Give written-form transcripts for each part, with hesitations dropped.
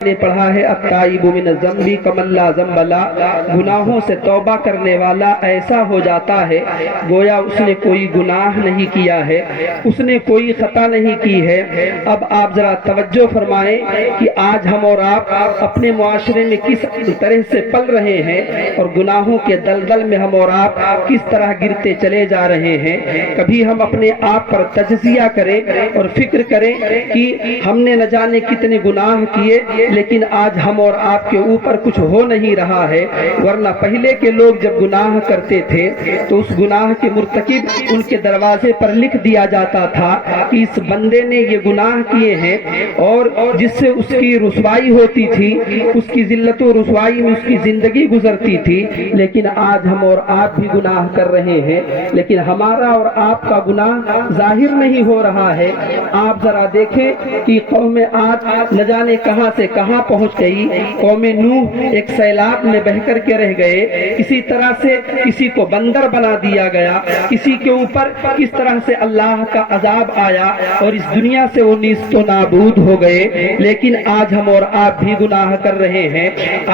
نے پڑھا ہے التائب من الذنب کمن لا ذنب لا، گناہوں سے توبہ کرنے والا ایسا ہو جاتا ہے گویا اس نے کوئی گناہ نہیں کیا ہے، اس نے کوئی خطا نہیں کی ہے۔ اب آپ ذرا توجہ فرمائیں کہ آج ہم اور آپ اپنے معاشرے میں کس طرح سے پل رہے ہیں اور گناہوں کے دلدل میں ہم اور آپ کس طرح گرتے چلے جا رہے ہیں۔ کبھی ہم اپنے آپ پر تجزیہ کریں اور فکر کریں کہ ہم نے نہ جانے کتنے گناہ کیے لیکن آج ہم اور آپ کے اوپر کچھ ہو نہیں رہا ہے، ورنہ پہلے کے لوگ جب گناہ کرتے تھے تو اس گناہ کے مرتکب ان کے دروازے پر لکھ دیا جاتا تھا کہ اس بندے نے یہ گناہ کیے ہیں، اور جس سے اس کی رسوائی ہوتی تھی، اس کی ذلت و رسوائی میں اس کی زندگی گزرتی تھی۔ لیکن آج ہم اور آپ بھی گناہ کر رہے ہیں، لیکن ہمارا اور آپ کا گناہ ظاہر نہیں ہو رہا ہے۔ آپ ذرا دیکھیں کہ قوم عاد نہ جانے کہاں سے کہاں پہنچ گئی، قوم نوح ایک سیلاب میں بہہ کر کے رہ گئے، کسی طرح سے کسی کو بندر بنا دیا گیا، کسی کے اوپر کس طرح سے اللہ کا عذاب آیا اور اس دنیا سے وہ نیست و نابود ہو گئے۔ لیکن آج ہم اور آپ بھی گناہ کر رہے ہیں۔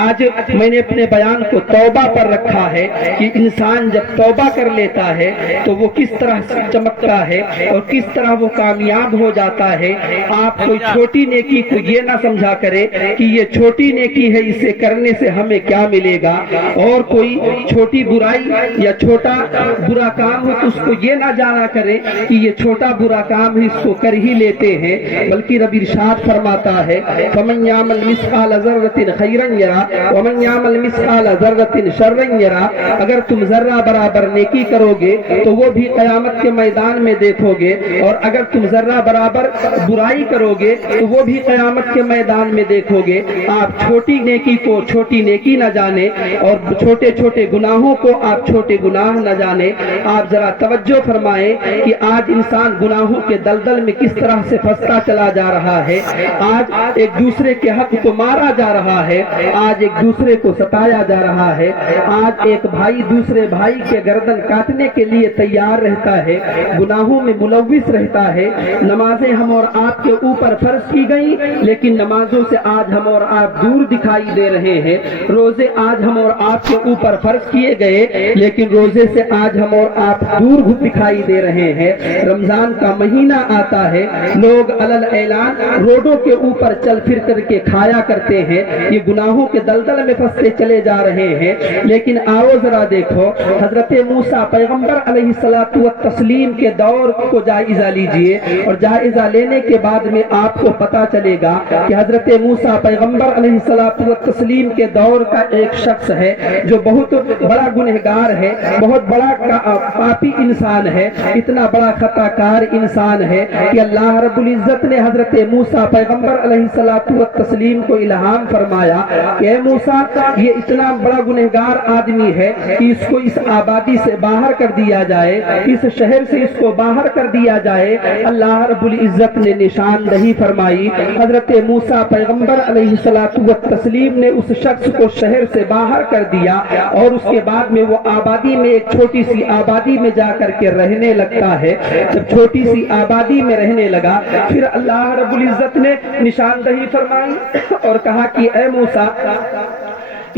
آج میں نے اپنے بیان کو توبہ پر رکھا ہے کہ انسان جب توبہ کر لیتا ہے تو وہ کس طرح سے چمکتا ہے اور کس طرح وہ کامیاب ہو جاتا ہے۔ آپ کوئی چھوٹی نیکی کو یہ نہ سمجھا کرے کہ یہ چھوٹی نیکی ہے، اسے کرنے سے ہمیں کیا ملے گا، اور کوئی چھوٹی برائی یا چھوٹا برا کام ہو تو اس کو یہ نہ جانا کرے کہ یہ چھوٹا برا کام ہے، اس کو کر ہی لیتے ہیں، بلکہ رب ارشاد فرماتا ہے فَمَنْ يَعْمَلْ مِثْقَالَ ذَرَّةٍ خَيْرًا يَرَهُ وَمَنْ يَعْمَلْ مِثْقَالَ ذَرَّةٍ شَرًّا يَرَهُ۔ اگر تم ذرہ برابر نیکی کرو گے تو وہ بھی قیامت کے میدان میں دیکھو گے، اور اگر تم ذرہ برابر برائی کرو گے تو وہ بھی قیامت کے میدان میں دیکھو گے۔ آپ چھوٹی نیکی کو چھوٹی نیکی نہ جانے اور چھوٹے چھوٹے گناہوں کو آپ چھوٹے گناہ نہ جانے۔ آپ ذرا توجہ فرمائیں کہ آج انسان گناہوں کے دلدل میں کس طرح سے پھنستا چلا جا رہا ہے۔ آج ایک دوسرے کے حق کو مارا جا رہا ہے، آج ایک دوسرے کو ستایا جا رہا ہے، آج ایک بھائی دوسرے بھائی کے گردن کاٹنے کے لیے تیار رہتا ہے، گناہوں میں ملوث رہتا ہے۔ نمازیں ہم اور آپ کے اوپر فرض کی گئی لیکن نمازوں سے آج ہم اور آپ دور دکھائی دے رہے ہیں۔ روزے آج ہم اور آپ کے اوپر فرض کیے گئے لیکن روزے سے آج ہم اور آپ دور دکھائی دے رہے ہیں۔ رمضان کا مہینہ آتا ہے، لوگ علل اعلان روڈوں کے اوپر چل پھر کر کے کھایا کرتے ہیں، یہ گناہوں کے دلدل میں پھنستے چلے جا رہے ہیں۔ لیکن آؤ ذرا دیکھو حضرت موسیٰ پیغمبر علیہ الصلوۃ والتسلیم کے دور کو جائزہ لیجئے، اور جائزہ لینے کے بعد میں آپ کو پتا چلے گا کہ حضرت موسیٰ پیغمبر علیہ الصلوۃ والتسلیم کے دور کا ایک شخص ہے جو بہت بڑا گنہگار ہے، بہت بڑا پاپی انسان ہے، اتنا بڑا خطا کار انسان ہے کہ اللہ رب العزت نے حضرت موسیٰ پیغمبر علیہ الصلوۃ والتسلیم کو الہام فرمایا کہ اے موسیٰ یہ اتنا بڑا گنہگار آدمی ہے کہ اس کو اس آبادی سے باہر کر دیا جائے، اس شہر سے اس کو باہر کر دیا جائے۔ اللہ رب العزت نے نشاندہی فرمائی، حضرت موسیٰ پیغمبر علیہ الصلوۃ والتسلیم نے اس شخص کو شہر سے باہر کر دیا، اور اس کے بعد میں وہ آبادی میں ایک چھوٹی سی آبادی میں جا کر کے رہنے لگتا ہے۔ جب چھوٹی سی آبادی میں رہنے لگا پھر اللہ رب العزت نے نشاندہی فرمائی اور کہا کہ اے موسیٰ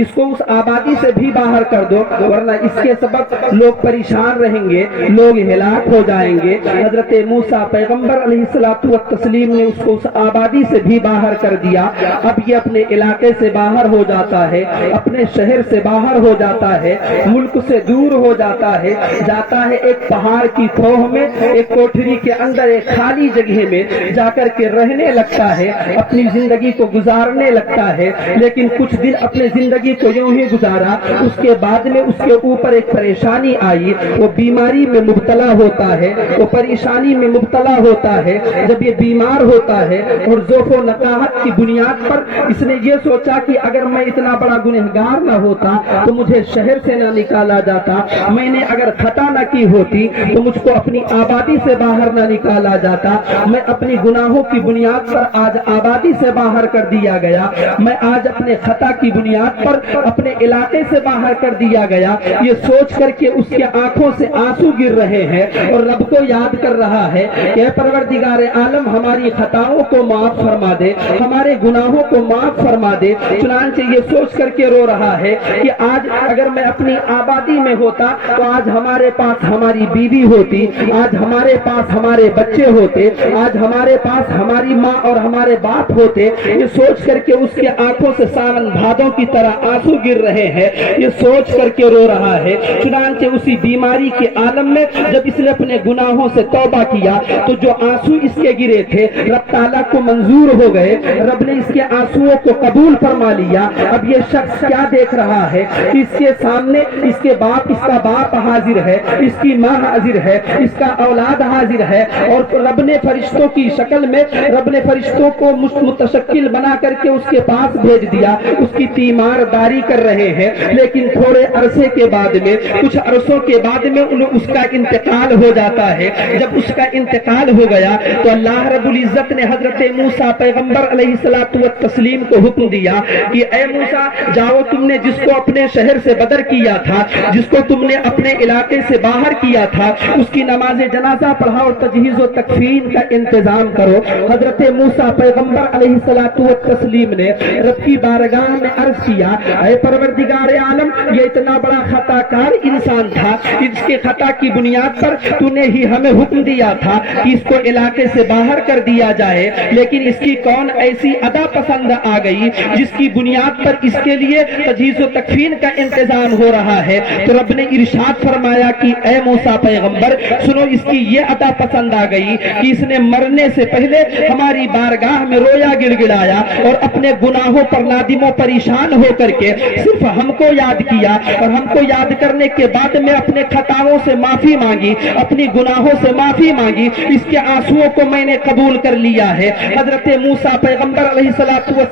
اس کو اس آبادی سے بھی باہر کر دو، ورنہ اس کے سبب لوگ پریشان رہیں گے، لوگ ہلاک ہو جائیں گے۔ حضرت موسیٰ پیغمبر علیہ الصلوۃ والتسلیم نے اس کو اس آبادی سے بھی باہر کر دیا۔ اب یہ اپنے علاقے سے باہر ہو جاتا ہے، اپنے شہر سے باہر ہو جاتا ہے، ملک سے دور ہو جاتا ہے، جاتا ہے ایک پہاڑ کی کوہ میں، ایک کوٹھری کے اندر ایک خالی جگہ میں جا کر کے رہنے لگتا ہے، اپنی زندگی کو گزارنے لگتا ہے۔ لیکن کچھ دن اپنے زندگی کو یوں ہی گزارا، اس کے بعد میں اس کے اوپر ایک پریشانی آئی، وہ بیماری میں مبتلا ہوتا ہے، وہ پریشانی میں مبتلا ہوتا ہے۔ جب یہ بیمار ہوتا ہے اور ذوق و نقاہت کی بنیاد پر اس نے یہ سوچا کہ اگر میں اتنا بڑا گنہگار نہ ہوتا تو مجھے شہر سے نہ نکالا جاتا، میں نے اگر خطا نہ کی ہوتی تو مجھ کو اپنی آبادی سے باہر نہ نکالا جاتا، میں اپنی گناہوں کی بنیاد پر آج آبادی سے باہر کر دیا گیا، میں آج اپنے خطا کی بنیاد پر पर अपने इलाके से बाहर कर दिया गया, ये सोच करके उसके आंखों से आंसू गिर रहे हैं और रब को याद कर रहा है कि परवरदिगार आलम हमारी खताओं को माफ फरमा दे, हमारे गुनाहों को माफ फरमा दे। चुनांचे ये सोच करके रो रहा है कि आज अगर मैं अपनी आबादी में होता तो आज हमारे पास हमारी बीवी होती, आज हमारे पास हमारे बच्चे होते, आज हमारे पास हमारी माँ और हमारे बाप होते। ये सोच करके उसके आंखों से सावन भादों की तरह आंसू गिर रहे हैं, ये सोच करके रो रहा है। चुनांचे उसी बीमारी के आलम में जब इसने अपने गुनाहों से तौबा किया तो जो आंसू इसके गिरे थे रब ताला को मंजूर हो गए, रब ने इसके आंसुओं को कबूल फरमा लिया। अब ये शख्स क्या देख रहा है कि इसके सामने इसके बाप, इसका बाप हाजिर है, इसकी माँ हाजिर है, इसका औलाद हाजिर है और रब ने फरिश्तों की शक्ल में रब ने फरिश्तों को मुतशक्किल बना करके उसके पास भेज दिया, उसकी तीमारदारी कर रहे हैं। लेकिन थोड़े अरसे के बाद में, कुछ अरसों के बाद में उसका इंतकाल हो जाता है। जब उसका इंतकाल हो गया तो अल्लाह रब्बुल इज्जत ने हजरत मूसा पैगंबर अलैहिस्सलातु व तस्लीम को हुक्म दिया कि ए मूसा जाओ, तुमने जिसको अपने शहर से बदर किया था, जिसको तुमने अपने इलाके से बाहर किया था, उसकी नमाज जनाजा पढ़ाओ और तजहीज़ व तकफीन का इंतजाम करो। हजरत मूसा पैगंबर अलैहिस्सलातु व तस्लीम ने रब की बारगाह में अर्ज किया, ऐ परवरदिगार आलम, ये इतना बड़ा खताकार इंसान था, इसके खता की बुनियाद पर तूने ही हमें हुक्म दिया था कि इसको इलाके से बाहर कर दिया जाए, लेकिन इसकी कौन ऐसी अदा पसंद आ गई जिसकी बुनियाद पर इसके लिए तजहीज़ व तकफीन का इंतजाम हो रहा है। तो रब ने इरशाद फरमाया कि ए मूसा पैगंबर सुनो, इसकी ये अदा पसंद आ गई कि इसने मरने से पहले हमारी बारगाह में रोया गिड़गिड़ाया और अपने गुनाहों पर नादिमो परेशान होकर के सिर्फ हमको याद किया और हमको याद करने के बाद में अपने खताओं से माफी मांगी, अपनी गुनाहों से माफी मांगी, इसके आंसुओं को मैंने कबूल कर लिया है। हजरत मूसा पैगंबर अलैहिस्सलातु व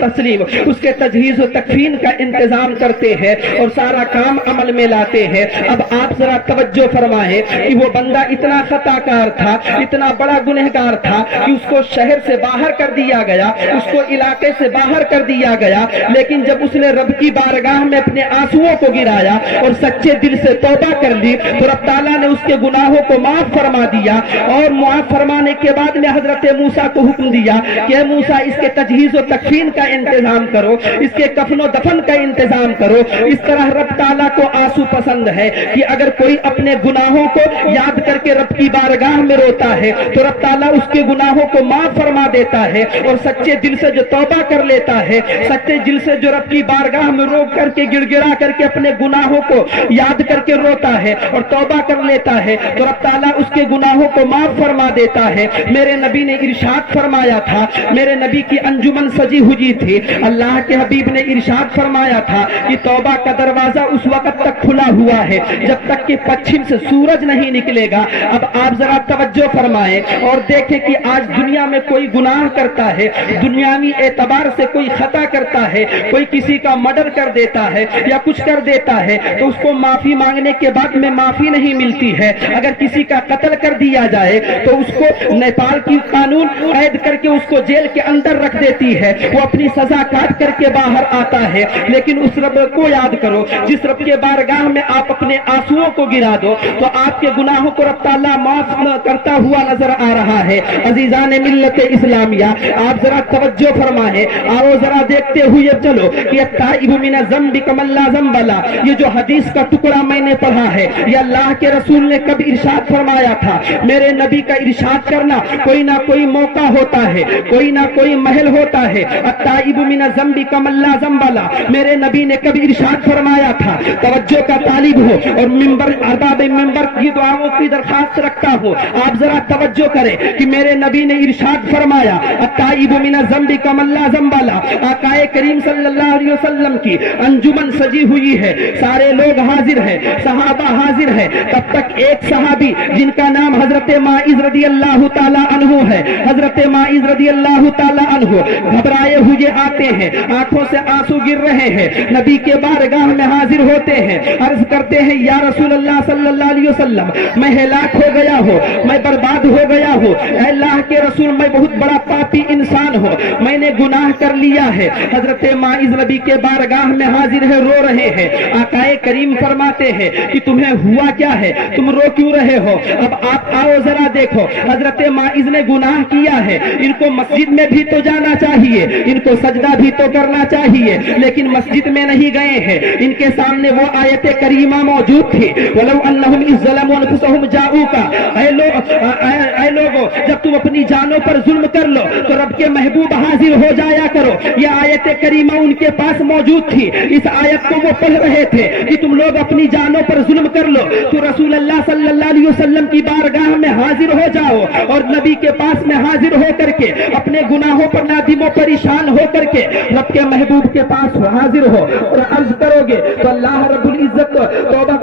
तस्लीम उसके तजहीज़ व तकफीन का इंतजाम करते हैं और सारा काम अमल में लाते हैं। अब आप जरा तवज्जो फरमाएं कि वो बंदा इतना खताकार था, इतना बड़ा गुनहगार था कि उसको शहर से बाहर कर दिया गया, उसको इलाके से बाहर कर दिया गया, लेकिन जब उसने रब की बारगाह में अपने आंसुओं को गिराया और सच्चे दिल से तौबा कर ली तो रब ताला ने उसके गुनाहों को माफ फरमा दिया। और माफ फरमाने के बाद में हजरत मूसा को हुक्म दिया कि मूसा इसके तजहीज़ व तकफीन का इंतजाम करो, इसके कफनो दफन का इंतजाम करो। इस तरह रब ताला को आंसू पसंद है कि अगर कोई अपने गुनाहों को याद करके रब की बारगाह में रोता है तो रब ताला उसके गुनाहों को माफ फरमा देता है और सच्चे दिल से जो तौबा कर लेता है, सच्चे दिल से जो रब की बारगाह में रो करके गिड़गिड़ा करके अपने गुनाहों को याद करके रोता है और तौबा कर लेता है तो रब ताला उसके गुनाहों को माफ फरमा देता है। मेरे नबी ने इरशाद फरमाया था, मेरे नबी की अंजुमन सजी हुई थी, अल्लाह के हबीब ने इरशाद फरमाया था कि तौबा का दरवाजा उस वक्त तक खुला हुआ है जब तक कि पश्चिम से सूरज नहीं निकलेगा। अब आप जरा तवज्जो फरमाएं और देखें कि आज दुनिया में कोई गुनाह करता है, दुनियावी एतबार से कोई खता करता है, कोई किसी का मर्डर कर देता है या कुछ कर देता है तो उसको माफी मांगने के बाद में माफी नहीं मिलती है। अगर किसी का कत्ल कर दिया जाए तो उसको नेपाल की कानून कैद करके उसको जेल के अंदर रख देती है, वो अपनी सजा काट करके बाहर आता है। लेकिन उस रब को याद करो जिस रब के बारगाह में आप अपने आंसुओं को गिरा दो तो आपके गुनाहों को रब ताला माफ करता हुआ नजर आ रहा है। अजीजान मिल्लत इस्लामिया, आप जरा तवज्जो फरमाएं, आओ जरा देखते हुए चलो कि ताइबु मिन ज़म्बि कमल्ला ज़म्बला, ये जो हदीस का टुकड़ा मैंने पढ़ा है ये अल्लाह के रसूल ने कब इरशाद फरमाया था। मेरे नबी का इरशाद करना कोई ना कोई मौका होता है, कोई ना कोई महल होता है। अत्ताइबु मिन ज़म्बि कमल्ला ज़म्बला, मेरे नबी ने कब इरशाद फरमाया था। तवज्जो का तालिब हो और मिंबर अरबाब मिंबर की दुआओं की दरखास्त रखता हूँ, आप जरा तवज्जो करें कि मेरे नबी ने इरशाद फरमाया अत्ताइबु मिन ज़म्बि कमल्ला ज़म्बला। आकाए करीम सल्लल्लाहु अलैहि वसल्लम की अंजुमन सजी हुई है, सारे लोग हाजिर हैं, सहाबा हाजिर है। तब तक एक सहाबी जिनका नाम हजरत माइज रदी अल्लाह ताला अन्हु है, हजरत माइज रदी अल्लाह ताला अन्हु घबराए हुए आते हैं, आंखों से आंसू गिर रहे हैं, नबी के बारगाह में हाजिर होते हैं, अर्ज करते हैं या रसूल अल्लाह सल्लल्लाहु अलैहि वसल्लम, मैं हलाक हो गया हूँ, मैं बर्बाद हो गया हूँ। अल्लाह के रसूल, मैं बहुत बड़ा पापी इंसान हूँ, मैंने गुनाह कर लिया है। हजरत माइज नबी के बारगाह में हाजिर है, रो रहे हैं। आकाए करीम फरमाते हैं कि तुम्हें हुआ क्या है, तुम रो क्यों रहे हो? अब आप आओ जरा देखो, हजरत माइज ने गुनाह किया है, इनको मस्जिद में भी तो जाना चाहिए, इनको सजदा भी तो करना चाहिए, लेकिन मस्जिद में नहीं गए हैं। इनके सामने वो आयत करीमा मौजूद थी, वलौ अन्नहुम इज़्ज़लमू अनफुसहुम जाऊका, ऐ लोगो जब तुम अपनी जानों पर जुल्म कर लो तो रब के महबूब हाजिर हो जाया करो। ये आयत करीमा उनके पास मौजूद थी, इस आयत को वो पढ़ रहे थे कि तुम लोग अपनी जानों पर जुल्म कर लो तो रसूल अल्लाह सल्लल्लाहु अलैहि वसल्लम की बारगाह में हाजिर हो जाओ और नबी के पास में हाजिर हो करके अपने गुनाहों पर नादिमो परेशान हो करके रब के महबूब के पास हाजिर हो और अर्ज करोगे तो अल्लाह रब्बुल इज्जत तौबा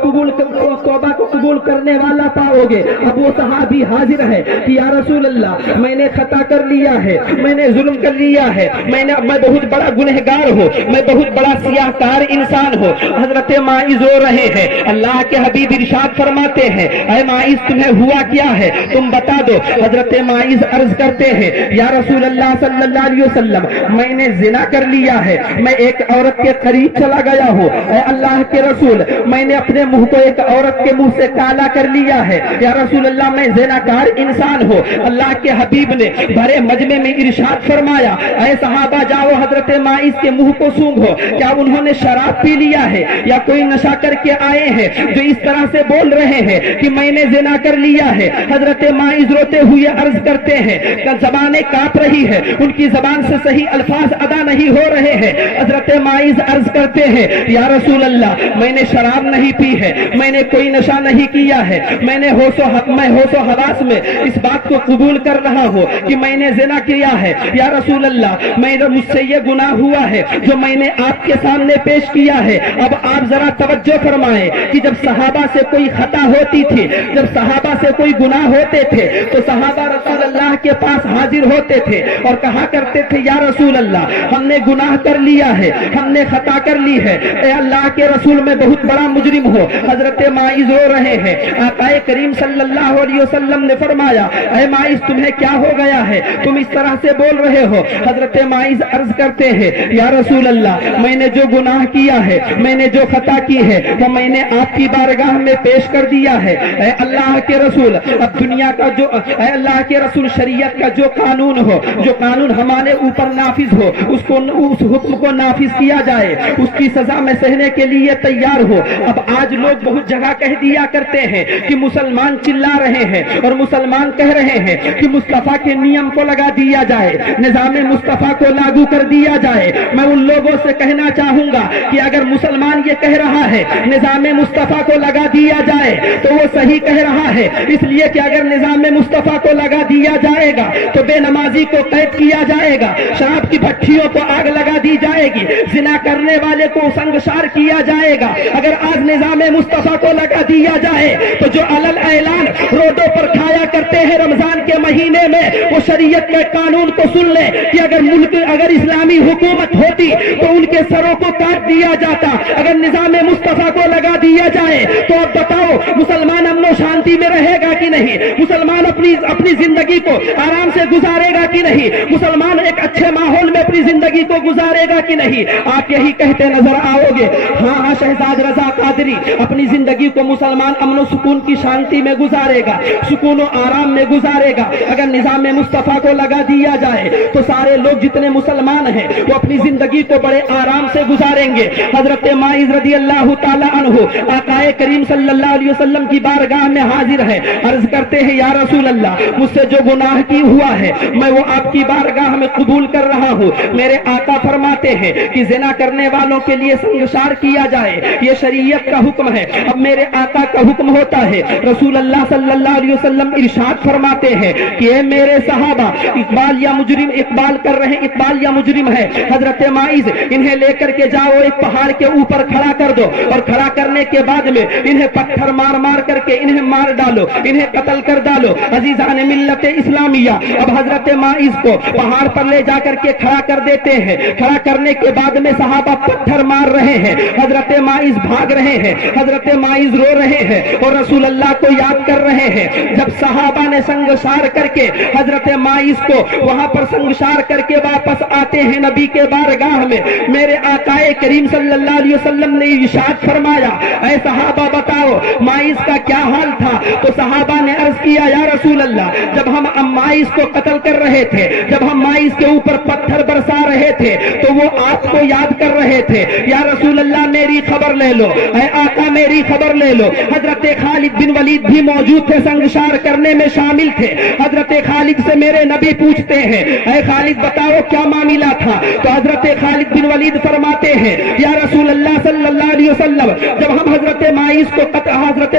को कबूल करने वाला पाओगे। अब वो सहाबी हाजिर है कि या रसूल अल्लाह, मैंने खता कर लिया है, मैंने जुल्म कर लिया है, मैं बहुत बड़ा गुनहगार हूँ, मैं बहुत बड़ा सियाहकार इंसान हूँ। हजरत माइज रो रहे हैं। अल्लाह के हबीब इरशाद फरमाते हैं, ऐ माइज तुम्हें हुआ क्या है, तुम बता दो। हजरत माइज अर्ज करते हैं, या रसूल अल्लाह सल्लल्लाहु अलैहि वसल्लम, मैंने जिना कर लिया है, मैं एक औरत के करीब चला गया हूँ। ऐ अल्लाह के रसूल, मैंने अपने मुंह को एक औरत के मुंह से काला कर लिया है, या रसूल अल्लाह मैं ज़िनाकार इंसान हूँ। अल्लाह के हबीब ने भरे मजमे में इरशाद फरमाया, ऐ सहाबा जाओ हजरत माइज के मुंह को सूंघो, क्या उन्होंने शराब पी लिया है या कोई नशा करके आए हैं जो इस तरह से बोल रहे हैं कि मैंने ज़िना कर लिया है। हजरत माइज रोते हुए अर्ज करते हैं, ज़बानें कांप रही है, उनकी ज़बान से सही अल्फाज अदा नहीं हो रहे हैं। हजरत माइज अर्ज करते हैं, या रसूल अल्लाह, मैंने शराब नहीं पी है, मैंने कोई नशा नहीं किया है, मैं होशो हवास में इस बात को कबूल कर रहा हूँ कि मैंने ज़िना किया है। या रसूल अल्लाह, मुझसे ये गुनाह हुआ है जो मैंने आपके सामने पेश किया है। अब आप जरा तवज्जो फरमाएं कि जब सहाबा से कोई खता होती थी, जब सहाबा से कोई गुनाह होते थे तो सहाबा रसूल अल्लाह के पास हाजिर होते थे और कहा करते थे, या रसूल अल्लाह, हमने गुनाह कर लिया है, हमने खता कर ली है, ए अल्लाह के रसूल मैं बहुत बड़ा मुजरिम हूँ। हजरत माइज रो रहे हैं। आकाए करीम सल्लल्लाहु अलैहि वसल्लम ने फरमाया, ऐ माइज तुम्हें क्या हो गया है, तुम इस तरह से बोल रहे हो? हजरत माइज अर्ज करते हैं, या रसूल अल्लाह, मैंने जो गुनाह किया है, मैंने जो खता की है वो मैंने आपकी बारगाह में पेश कर दिया है। ऐ अल्लाह के रसूल, अब दुनिया का जो, ऐ अल्लाह के रसूल, शरीयत का जो कानून हो, जो कानून हमारे ऊपर नाफिज हो, उसको उस हुक्म को नाफिज किया जाए, उसकी सजा में सहने के लिए तैयार हो। अब आज लोग बहुत जगह कह दिया करते हैं कि मुसलमान चिल्ला रहे हैं और मुसलमान कह रहे हैं कि मुस्तफा के नियम को लगा दिया जाए, निजाम मुस्तफा को लागू कर दिया जाए। मैं उन लोगों से कहना चाहूंगा कि अगर मुसलमान ये कह रहा है निजाम मुस्तफा को लगा दिया जाए तो वो सही कह रहा है, इसलिए कि अगर निजाम मुस्तफा को लगा दिया जाएगा तो बेनमाजी को कैद किया जाएगा, शराब की भट्टियों को आग लगा दी जाएगी, जिना करने वाले को संगसार किया जाएगा। अगर आज निजाम मुस्तफा को लगा दिया जाए तो जो अलल ऐलान रोडों पर खाया करते हैं रमजान के महीने में, वो शरीयत के कानून को सुन ले कि अगर मुल्क, अगर इस्लामी हुकूमत होती तो उनके सरों को काट दिया जाता। अगर निजाम मुस्तफा को लगा दिया जाए तो अब बताओ मुसलमान अमन शांति में रहेगा कि नहीं? मुसलमान अपनी जिंदगी को आराम से गुजारेगा कि नहीं? मुसलमान एक अच्छे माहौल में अपनी जिंदगी को गुजारेगा कि नहीं? आप यही कहते नजर आओगे। हाँ, शहजाद रजा कादरी अपनी जिंदगी को मुसलमान अमन सुकून की शांति में गुजारेगा, सुकून और आराम में गुजारेगा। अगर निजाम मुस्तफा को लगा दिया जाए तो सारे लोग जितने मुसलमान हैं वो अपनी जिंदगी को बड़े आराम से गुजारेंगे। हजरत माइज रज़ी अल्लाह ताला अन्हु आकाए करीम सल्लल्लाहु अलैहि वसल्लम की बारगाह में हाजिर है, अर्ज करते हैं, या रसूल अल्लाह, मुझसे जो गुनाह की हुआ है मैं वो आपकी बारगाह में कबूल कर रहा हूँ। मेरे आका फरमाते हैं कि ज़िना करने वालों के लिए संगसार किया जाए, ये शरीयत का हुक्म है। अब मेरे आका का हुक्म होता है, रसूल अल्लाह सल्लल्लाहु अलैहि वसल्लम इरशाद फरमाते हैं कि ए मेरे सहाबा, इकबाल या मुजरिम, इकबाल कर रहे हैं, इकबाल या मुजरिम है। हजरत माइज, इन्हें लेकर के जाओ, एक पहाड़ के ऊपर खड़ा कर दो और खड़ा करने के बाद में इन्हें पत्थर मार मार करके इन्हें मार डालो, इन्हें कत्ल कर डालो। अजीजान मिल्लत इस्लामिया, अब हजरत माइज को पहाड़ पर ले जाकर के खड़ा कर देते हैं। खड़ा करने के बाद में सहाबा पत्थर मार रहे हैं, हजरत माइज भाग रहे हैं, हजरत माइज रो रहे हैं और रसूल अल्लाह को याद कर रहे हैं। जब सहाबा ने संगसार करके हजरत माइज को वहां पर संगसार करके वापस आते हैं नबी के बारगाह بارگاہ میں میرے آقا کریم صلی اللہ علیہ وسلم نے ارشاد فرمایا اے صحابہ بتاؤ مائز کا کیا حال تھا؟ تو صحابہ نے عرض کیا یا رسول اللہ جب ہم مائز کو قتل کر رہے تھے، جب ہم مائز کے اوپر پتھر برسا رہے تھے تو وہ آپ کو یاد کر رہے تھے۔ یا رسول اللہ میری خبر لے لو، اے آقا میری خبر لے لو۔ حضرت خالد بن ولید بھی موجود تھے، سنگسار کرنے میں شامل تھے۔ حضرت خالد سے میرے نبی پوچھتے ہیں اے خالد بتاؤ کیا معاملہ تھا؟ تو حضرت خالد بن ولید فرماتے ہیں یا رسول اللہ صلی اللہ علیہ وسلم جب ہم حضرت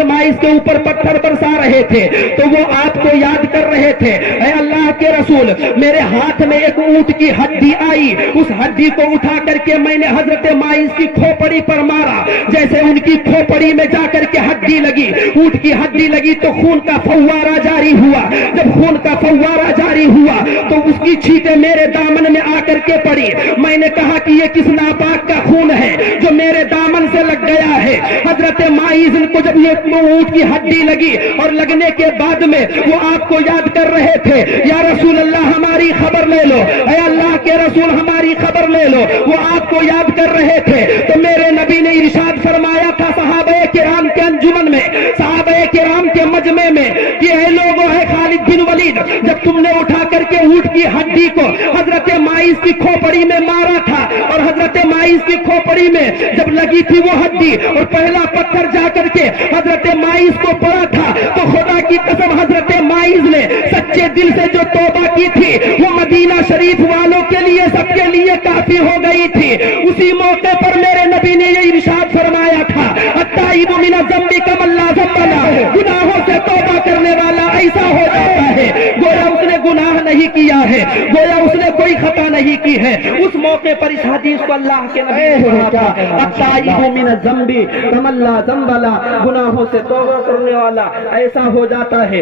مائز کے اوپر پتھر برسا رہے تھے تو وہ آپ کو یاد کر رہے تھے۔ اے اللہ کے رسول میرے ہاتھ میں ایک اونٹ کی ہڈی آئی، اس ہڈی کو اٹھا کر کے میں نے حضرت مائز کی کھوپڑی پر مارا، جیسے ان کی کھوپڑی میں جا کر کے ہڈی لگی، اونٹ کی ہڈی لگی تو خون کا فوارہ جاری ہوا۔ جب خون کا فوارہ جاری ہوا تو اس کی چھینٹیں میرے دامن میں آ کر کے پڑی۔ میں نے کہا کہ یہ کس ناپاک کا خون ہے جو میرے دامن سے لگ گیا ہے؟ حضرت مائز کو جب یہ اونٹ کی ہڈی لگی اور لگنے کے بعد میں وہ آپ کو یاد کر رہے تھے یا رسول اللہ ہماری خبر لے لو، اے اللہ کے رسول ہماری خبر لے لو، وہ آپ کو یاد کر رہے تھے۔ تو میرے نبی نے ارشاد فرمایا تھا صحابہ کرام کے انجمن میں، صحابہ کرام کے مجمع میں کہ اے لوگوں ہے خالد بن ولید جب تم نے اٹھا کر کے اونٹ کی ہڈی کو حضرت مائز کی کھوپڑی میں مارا تھا اور حضرت مائز کی کھوپڑی میں جب لگی تھی وہ ہڈی اور پہلا پتھر جا کر کے حضرت مائز کو پڑا تھا تو خدا کی قسم حضرت مائز نے سچے دل سے جو توبہ کی تھی وہ مدینہ شریف والوں کے لیے سب کے لیے کافی ہو گئی تھی۔ اسی موقع پر میرے نبی نے یہ ارشاد فرمایا تھا التائب من الذنب کمن لا ذنب لہ، گناہوں سے توبہ کرنے والا ایسا ہو جاتا ہے گویا اس نے گناہ نہیں کیا ہے، گویا اس نے کوئی خطا نہیں کی ہے۔ اس موقع پر اس حدیث کو اللہ کے نبی نے کہا تھا التائب من الذنب کمن لا ذنب لہ، گناہوں سے توبہ کرنے والا ایسا ہو جاتا ہے۔